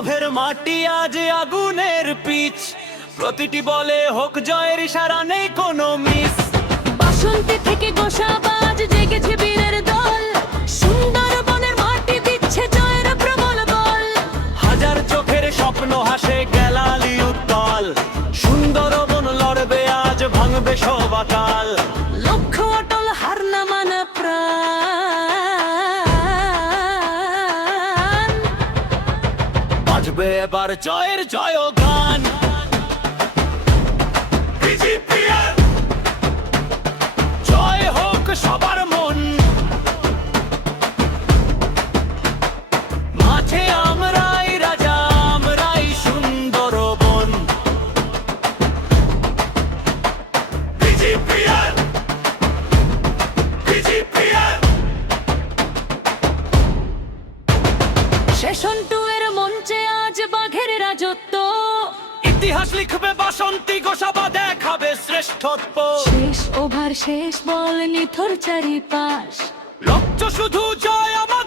লোভের মাটি আজ আগুনের পিচ, প্রতিটি বলে হোক জয়ের ইশারা, নেই কোনো মিস। বাসন্তী থেকে গোসাবাজ জেগেছে বীরের দল, সুন্দরবনের মাটি দিচ্ছে জয়ের প্রবল বল। হাজার চোখের স্বপ্ন হাসে গেলালি উত্তল, সুন্দরবন লড়বে আজ, ভাঙবে সব আকাল। লক্ষ্য অটল, হার না মানা প্রাণ, বাজবে এবার জয়ের জয়গান। জয় হোক সবার মন, মাঠে আমরাই রাজা, আমরাই সুন্দরবন। সেশন 2 এর মঞ্চে আজ বাঘের রাজত্ব। ইতিহাস লিখবে বাসন্তী, গোসাবা দেখাবে শ্রেষ্ঠত্ব। শেষ ওভার শেষ বল নিথর চারিপাশ, লক্ষ্য শুধু জয় আমার।